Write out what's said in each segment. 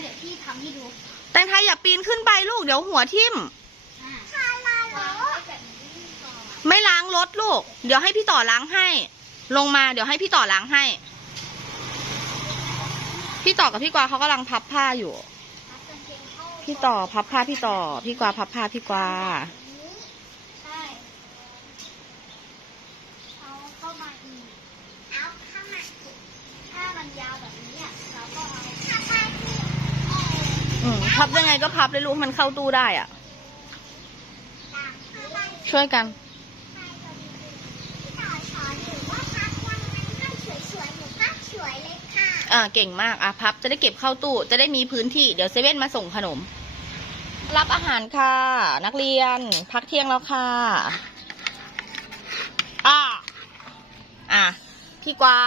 เดี๋ยวพี่ทำให้ดูแตงไทยอย่าปีนขึ้นไปลูกเดี๋ยวหัวทิ่ม อ่าคาราโลวางไว้แบบนี้ก่อนไม่ล้างรถลูก เดี๋ยวให้พี่ต่อล้างให้ ลงมาเดี๋ยวให้พี่ต่อล้างให้ พี่ต่อกับพี่กวาเขากำลังพับผ้าอยู่ พับกางเกงเข้าพี่ต่อพับผ้าพี่ต่อ พี่กวาพับผ้าพี่กวาใช่เอาเข้ามาอีก เอาเข้ามาอีก ถ้ามันยาวแบบนี้อะเราก็เอา เข้ามาอีก อืม พับยังไงก็พับเลยลูกมันเข้าตู้ได้อะตามเข้ามาอีกช่วยกันไปตรงนี้พี่ต่อสอนหนูว่าพับยังไงให้สวยๆหนูพับสวยเลยค่ะอ่าเก่งมากอะพับจะได้เก็บเข้าตู้ จะได้มีพื้นที่เดี๋ยวเซเว่นมาส่งขนม รับอาหารค่ะ นักเรียน พักเที่ยงแล้วค่ะอ่าอะพี่กวา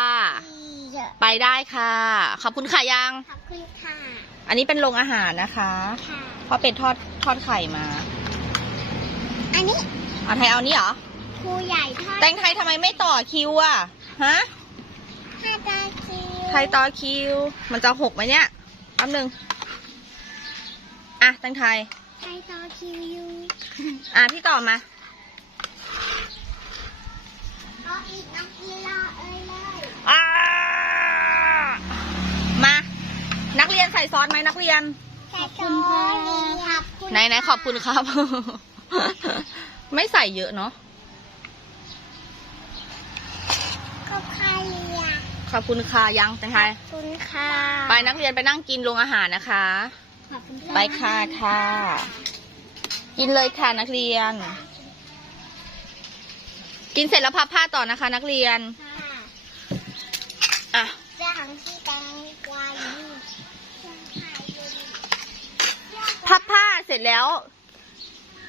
เยอะไปได้ค่ะ ขอบคุณค่ะยัง ขอบคุณค่ะ อันนี้เป็นโรงอาหารนะคะค่ะเพราะเป็ดทอดทอดไข่มาอันนี้เอาไทยเอานี้เหรอ ครูใหญ่ทอดแตงไทยทำไมไม่ต่อคิวอะ ฮะฮาตาคิวไทยต่อคิว มันจะหกไหมเนี่ยแป๊บหนึง อะแตงไทย ไทยต่อคิวอยู่อะพี่ต่อมา รออีกน้องกีรอเอ้ยเลยอ่ามา นัก เรียนใส่ซอสไหมนักเรียน ขอบคุณค่ะขอบคุณไหนไหนขอบคุณครับ ไม่ใส่เยอะเนาะขอบคุณค่ะขอบคุณค่ะยังแตงไทยขอบคุณค่ะไปนักเรียนไปนั่งกินโรงอาหารนะคะ ขอบคุณไปค่ะค่ะ กินเลยค่ะนักเรียน กินเสร็จแล้วพับผ้าต่อนะคะ นักเรียน ค่ะ อะ เรื่องของที่แตงกวาอยู่นี่เครื่องถ่ายอยู่นี่ พับผ้าเส ร็จแล้ว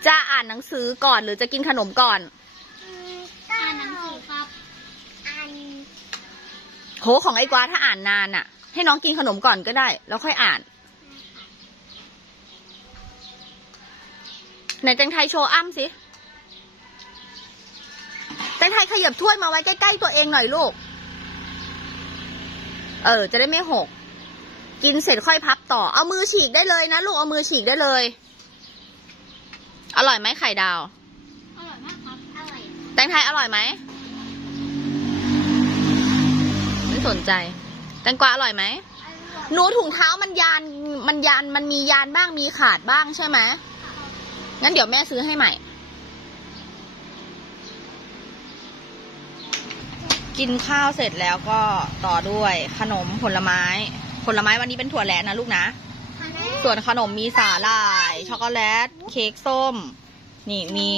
จะอ่านหนังสือก่อนหรือจะกินขนมก่อนอืมก็อ่านหนังสือครับอ่านโหของไอ้กวาถ้าอ่านนานอะให้น้องกินขนมก่อนก็ได้ แล้วค่อยอ่านไหนแตงไทยโชว์อ้ำสิแตงไทยขยับถ้วยมาไว้ใกล้ๆตัวเองหน่อยลูก เออ จะได้ไม่หก กินเสร็จค่อยพับต่อ เอามือฉีกได้เลยนะลูก เอามือฉีกได้เลย อร่อยไหมไข่ดาว อร่อยมากครับ อร่อย แตงไทยอร่อยไหม ไม่สนใจ แตงกวาอร่อยไหมอร่อยหนูถุงเท้ามันยาน มันยาน มันมียานบ้าง มีขาดบ้างใช่ไหม งั้นเดี๋ยวแม่ซื้อให้ใหม่ กินข้าวเสร็จแล้วก็ต่อด้วยขนมผลไม้ ผลไม้วันนี้เป็นถั่วแระนะลูกนะ ส่วนขนมมีสาหร่าย ช็อกโกแลต เค้กส้ม นี่มี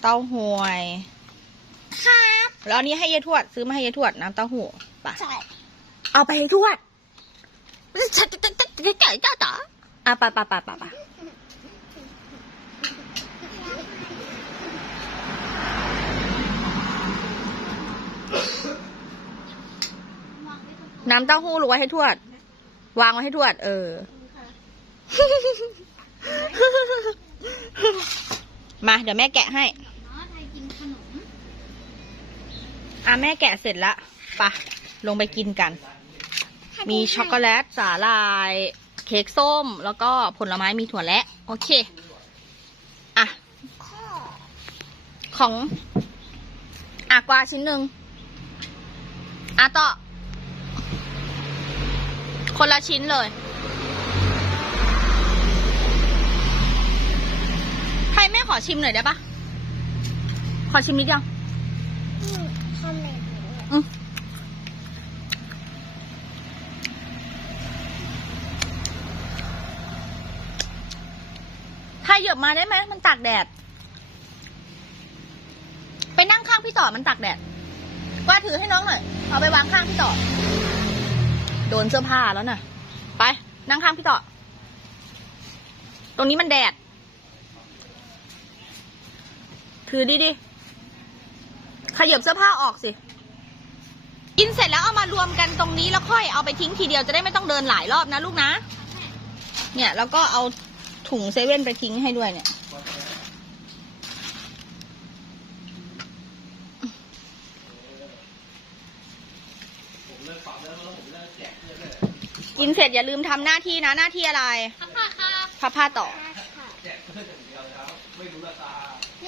เต้าหวย ครับแล้วอันนี้ให้ยายทวด ซื้อมาให้ยายทวดน้ำเต้าหู้ไปใช่เอาไปให้ทวดฉันจะจะจะจะจะจะอะไปไปไปไปไปวางไว้ตรงน้ำเต้าหู้ลูกไว้ให้ทวด วางไว้ให้ทวด เออนี้ค่ะ มาเดี๋ยวแม่แกะให้เนาะไทยกินขนมอะแม่แกะเสร็จละไปะลงไปกินกัน มีช็อกโกแลตสาหร่าย เค้กส้ม แล้วก็ผลไม้มีถั่วและ โอเค อะข้อของอากวาชิ้นหนึ่งอะต่อ คนละชิ้นเลย แม่ขอชิมหน่อยได้ปะขอชิมนิดเดียวอืมทำไมอืมถ้าเหยียบมาได้ไหมมันตากแดด ไปนั่งข้างพี่ต่อมันตากแดดว่าถือให้น้องหน่อย เอาไปวางข้างพี่ต่อ โดนเสื้อผ้าแล้วน่ะ ไป นั่งข้างพี่ต่อ ตรงนี้มันแดด ถือดีดิขยับเสื้อผ้าออกสิ กินเสร็จแล้วเอามารวมกันตรงนี้แล้วค่อยเอาไปทิ้งทีเดียวจะได้ไม่ต้องเดินหลายรอบนะลูกนะ เนี่ยแล้วก็เอาถุงเซเว่นไปทิ้งให้ด้วยเนี่ยผมเลิกฟังแล้วแล้วผมเลิกแจกเพื่อนเลยกินเสร็จอย่าลืมทำหน้าที่นะหน้าที่อะไร พับผ้าครับพับผ้าต่อ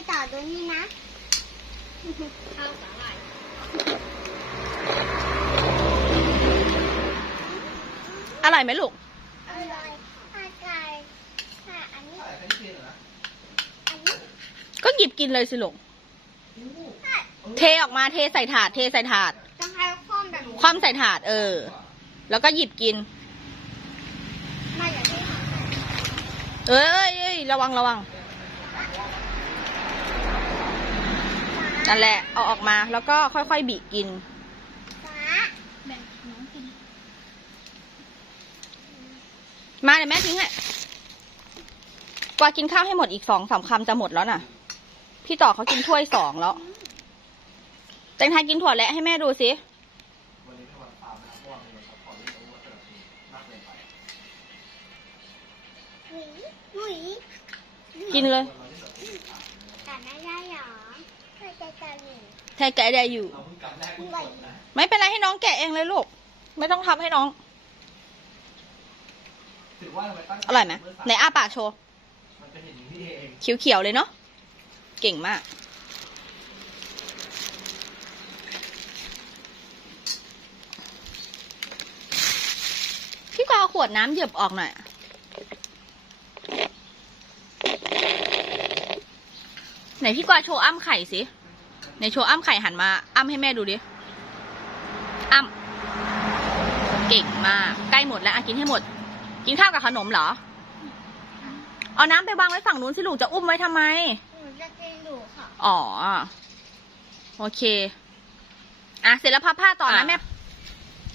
พี่ต่อดูนี่นะข้าวสาหร่ายอร่อยไหมลูกอร่อยค่ะไก่ค่ะอันนี้อะไรแค่นี้เองเหรอนะอันนี้ก็หยิบกินเลยสิลูกค่ะเทออกมาเทใส่ถาด เทใส่ถาดต้องให้ความแบบนี้คว่ำใส่ถาด เออ แล้วก็หยิบกินมาอย่างที่ค่ะเอ้ยเอ้ยระวังระวัง นั่นแหละ เอาออกมาแล้วก็ค่อยๆบีกินฟ้าแบ่งน้องกินมาเดี๋ยวแม่ทิ้งให้กว่ากินข้าวให้หมดอีกสองสามคำจะหมดแล้วน่ะ พี่ต่อเขากินถ้วยสองแล้วแตงไทยกินถั่วและให้แม่ดูสิวันนี้ถ้าวันตามนะครับเพราะว่ามีซัพพอร์ตที่รู้ว่าเกิดมากเกินไปหวีหวีกินเลย แต่ไม่ได้หรอ เคยใจกันหนึ่งแทแกะได้อยู่ เราเพิ่งกลับแรกทุกคนนะไม่เป็นไรให้น้องแกะเองเลยลูก ไม่ต้องทำให้น้อง ถือว่าทำไมตั้งอร่อยไหมไหนอ้าปากโชว์ มันจะเห็นอย่างนี้เองเขียวๆเลยเนาะ เก่งมาก พี่ก็เอาขวดน้ำเหยียบออกหน่อย ไหนพี่กวาโชว์อ้ำไข่สิในโชว์อ้ำไข่หันมา อ้ำให้แม่ดูดิ อ้ำเก่งมากใกล้หมดแล้วอะกินให้หมด กินข้าวกับขนมเหรอ เอาน้ำไปวางไว้ฝั่งนู้นสิลูกจะอุ้มไว้ทำไม หนูจะกินดูค่ะ อ๋อ โอเค อะเสร็จแล้วพับผ้าต่อนะแม่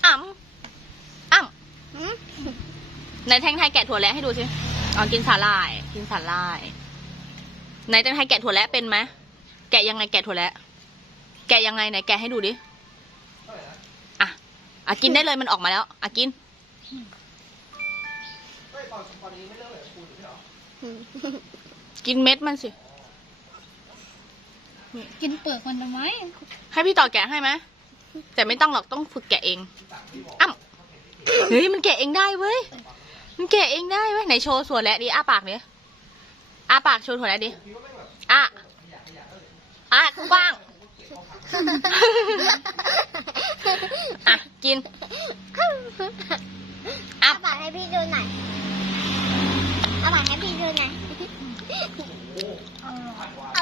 อ่ำอ่ำหืมในแทงไทยแกะถั่วแล้วให้ดูสิอ๋อกินสาหร่าย กินสาหร่าย ในแทงไทยแกะถั่วแล้วเป็นไหมแกะยังไงแกะถั่วแล้วแกะยังไงไหนแกะให้ดูดิเท่าไหร่นะอะอะกินได้เลยมันออกมาแล้วอะกินเฮ้ยตอนตอนนี้ไม่เลิกเลยคูณอยู่ไม่เหรอกินเม็ดมันสิ กินเปลือกมันทำไม ให้พี่ต่อแกะให้ไหมแต่ไม่ต้องหรอกต้องฝึกแกะเอง อ้ำเฮ้ยมันแกะเองได้เว้ย มันแกะเองได้เว้ยไหนโชว์ส่วนแล้วดิอ้าปากดิ อ้าปากโชว์ถั่วแล้วดิอะอะกว้างอะกินเอาปากให้พี่ดูหน่อยเอาปากให้พี่ดูหน่อยอ่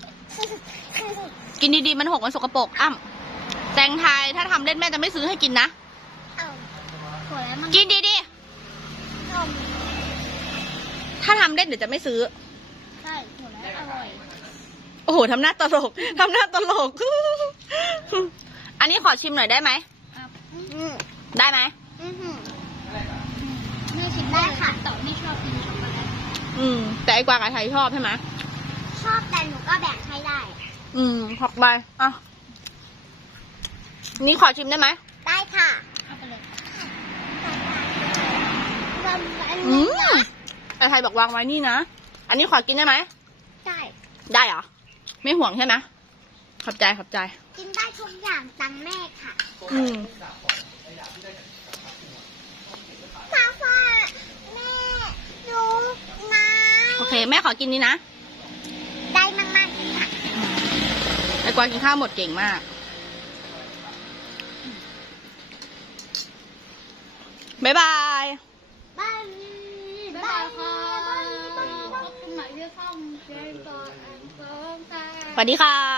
ำกินดีๆ มันหกมันสกปรกอ้ำแตงไทยถ้าทำเล่นแม่จะไม่ซื้อให้กินนะเอาถั่วแล้วมันกินดี นม ๆ ถ้าทำเล่นเดี๋ยวจะไม่ซื้อ ใช่ถั่วแล้วอร่อยโอ้โหทำหน้าตลก ทำหน้าตลก อันนี้ขอชิมหน่อยได้ไหมอืมได้ไหม อือหือแม่ชิมได้ค่ะต่อไม่ชอบกินช็อกโกแลตอืม แต่ไอ้กวางกับไทยชอบใช่ไหม ชอบแต่หนูก็แบ่งให้ได้ อืมผักใบอะ นี่ขอชิมได้ไหม ได้ค่ะเอาไปเลยรำอันอืนี้ม ไอ้ไทยบอกวางไว้นี่นะ อันนี้ขอกินได้ไหม ได้ได้เหรอ ไม่ห่วงใช่ไหมขอบใจขอบใจ กินได้ทุกอย่างตังแม่ค่ะอืมฟ้าฟ้าแม่ดูนะโอเค แม่ขอกินนี้นะ ได้มากๆเลยค่ะ ไอ้กวางกินข้าวหมดเก่งมาก บ๊ายบายบาย สวัสดีค่ะ